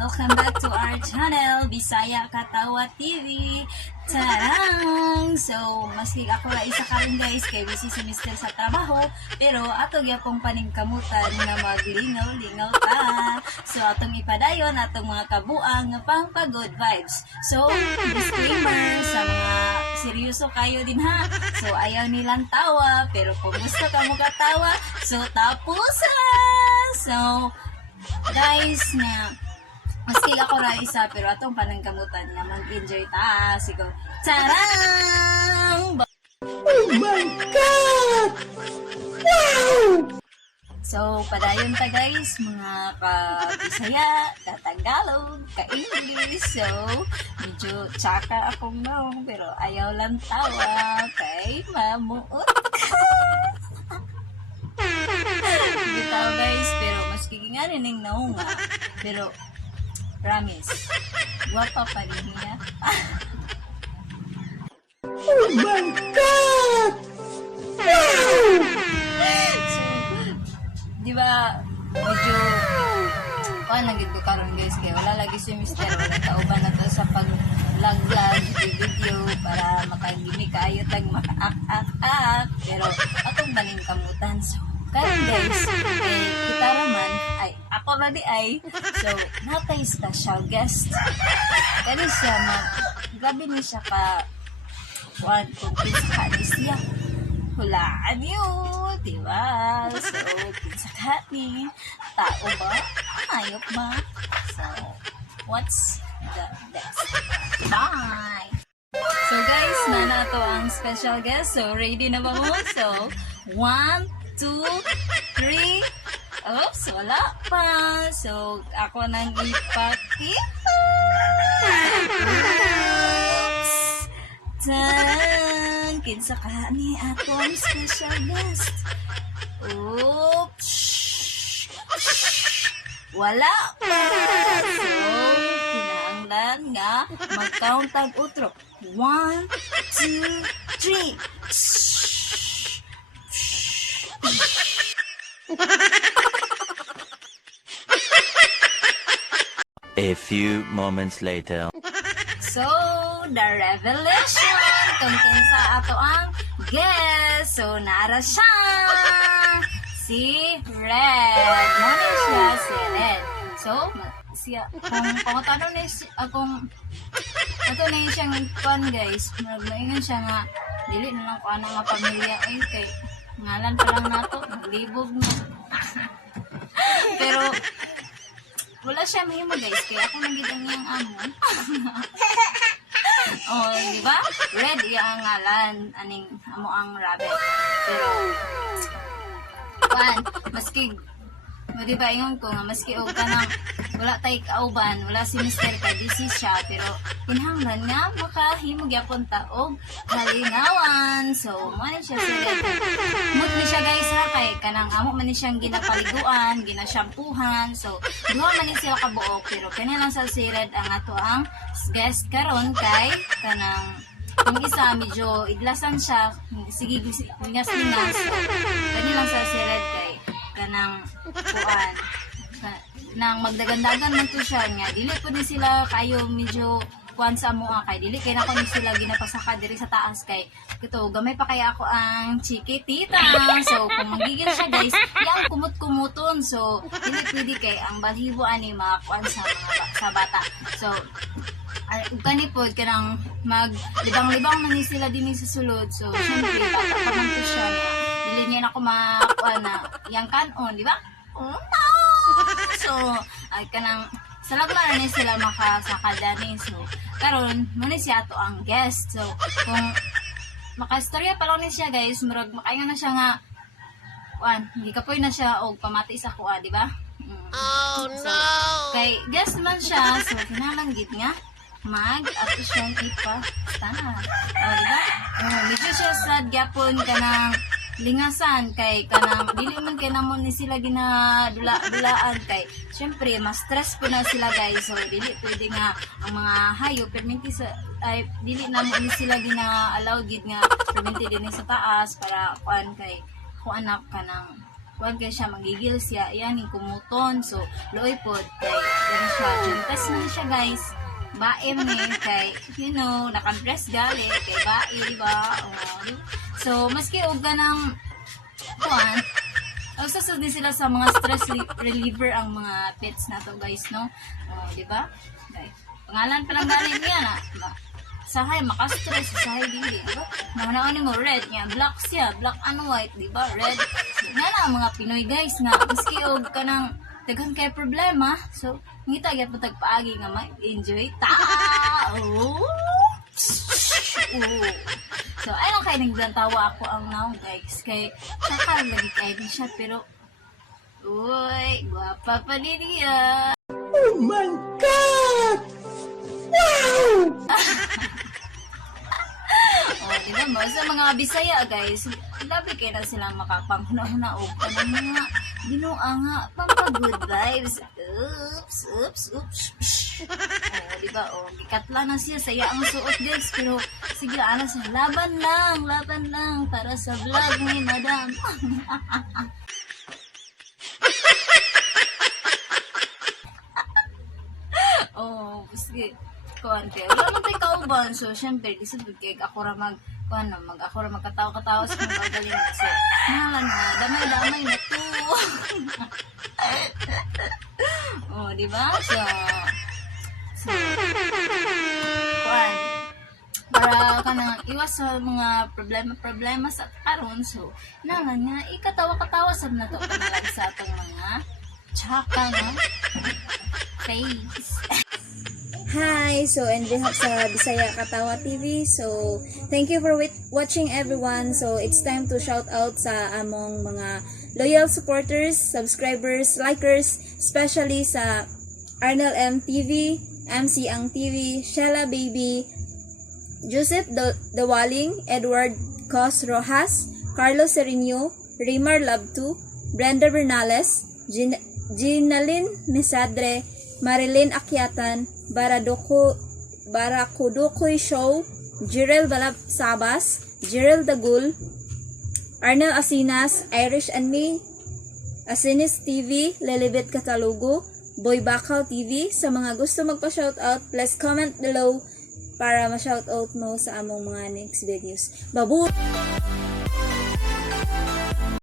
Welcome back to our channel, Bisaya Katawa TV. Tarang! So, maski ako la isa karon guys, kay busy si Mr. sa trabaho, pero ato gyapong paningkamutan na maglingaw-lingaw ta. So, atong ipadayon atong mga kabuang nga pang good vibes. So, disclaimer sa mga seryoso kayo din ha. So, ayaw nilang tawa, pero kung gusto ka mo katawa, so tapusan! So, guys, nga maski ako ra isa pero atong panangkamutan nga mag-enjoy ta. Sigo. Tarang! Oh my God! Wow! So, padayon ta guys, mga ka-Bisaya, ka-Tagalog, ka-English. So, medyo tsaka akong naong pero ayaw lang tawa kay mamuot ka. Bitaw guys, pero maski nga rin naong nga. Pero, promise, guwapa pa rin niya. Oh my God! Wow! So, di ba, medyo, naging ko karon guys, kaya wala lagi si Mr. Wala tauban na to sa pag-vlog-vlog, video, para makagimi kayo tag maka-ak-ak-ak. Pero, atong baning kamutan. So, karon guys, kita raman, ay, ako na di ay, so, natay special guest. Kani siya, grabe ni siya ka, kung pinsa ni siya. Hulaan yun, diba? So, pinsa ka ni, tao ba? Ayop ba? So, what's the best? Bye! So guys, na to ang special guest. So, ready na ba mo? So, 1, 2, 3. Oops, wala pa. So, ako nang ipakita. Oops. Tan, kinsa ka ni atong special guest. Oops. Wala pa. So, kinahanglan nga mag-count tag utro. 1, 2, 3. A few moments later. So, the revelation kung kinsa ato ang guest. So, naara siya. Si Red. Muna siya si Red. So, siya, kung pangatano na siya, ato na siyang pan guys. Maingan siya nga, dili na lang ko ano nga pamilya. Ay, kay ngalan pa lang nato, naglibog na. Pero, wala siya mahimo guys, kaya ako nagiging niyang amo. Oh, di ba? Red iya ang ngalan, aning amo ang rabbit. Pero, maski, di ba ingon ko nga, maski og kanang wala tay kauban, wala si Mr. ka, busy siya, pero kinahanglan nga makahimo gyapon ta og halingawan. So, mo ni siya sila. Mut ni siya guys ha, kay kanang amo man ni siyang ginapaliguan, ginashampuhan. So, duha man ni sila kabuok, pero kani lang sa sired ang ato ang guest karon kay kanang kung isa medyo idlasan siya, sige lingas-lingas. So, kani lang sa sired kay kanang kuan nang magdagandagan man to siya nga dili po ni sila kayo medyo kuan sa mua kay dili kay nako ni sila ginapasaka diri sa taas kay kito gamay pa kaya ako ang chikitita. So kung magigil siya guys yang kumut-kumuton, so dili pwede kay ang balhibo ani makuan sa mga sa bata. So kani pod kanang maglibang-libang man ni sila dinhi sa sulod. So syempre bata pa man to siya nga dili niya nako makuan na yang kanon, di ba? Oh, no! So, ay kanang salagla na sila makasakada ni. So, karon mo ni siya to ang guest. So, kung makastorya pa lang ni siya guys, murag makaingon na siya nga hindi ka na siya og pamati sa kuha, di ba? Oh So, no! kay guest man siya, so kinahanglan gid nga ato siyang ipastana. Di ba? Medyo siya sad gyapon kanang lingasan kay kanang dili man kay namon ni sila ginadula-dulaan kay syempre mas stress po na sila guys. So dili pwede nga ang mga hayop perminti sa ay dili namon ni sila gina-allow gid nga perminti din sa taas para kuan kay kung anak kanang kuan kay siya magigil siya yan yung kumuton so loy pod kay yan siya juntas na siya guys bae ni kay you know naka-dress gali kay bae di ba so maski og ganang kuan usas din sila sa mga stress reliever ang mga pets na to guys no di ba guys pangalan pa lang gali niya na sahay maka-stress sahay dili di ba naman mo red niya black siya black and white di ba red nga na ang mga Pinoy guys nga maski og kanang daghan kay problema so ngita gyud pud tagpaagi nga ma-enjoy ta so ayun kay nagdantawa ako ang now guys kay sakal lagi kay di siya pero uy guwapa pa din niya. Oh my God! Wow! Diba mo? Sa mga Bisaya guys, labi kayo na silang makapanghuna-huna o kanang mga binuang nga, pampagood vibes. Oops. Diba? Gikatla na siya, saya ang suot guys, pero sige, sa laban lang, para sa vlog ni Madam. Sige. Konti. Wala man tayo kauban. So, syempre, isipin kay ako ra ako ra magkatawa-katawa sa mga galing. So, nahalan na, damay-damay na to. Di ba? So, kuan. Para ka nang iwas sa mga problema sa karon. So, nahalan nga, ikatawa-katawa sa na to panalag sa atong mga tsaka na face. Hi! So, and behalf sa Bisaya Katawa TV. So, thank you for watching everyone. So, it's time to shout out sa among mga loyal supporters, subscribers, likers, especially sa Arnel M TV, MC Ang TV, Shella Baby, Joseph Dawaling, Edward Cos Rojas, Carlos Serino, Rimar Love 2, Brenda Bernales, Ginalyn Mesadre, Marilyn Akyatan, Barakudukoy Show, Jirel Balab Sabas, Jirel Dagul, Arnel Asinas, Irish and Me, Asinis TV, Lilibet Katalugo, Boy Bakaw TV. Sa mga gusto magpa-shoutout, please comment below para ma-shoutout mo sa among mga next videos. Babu!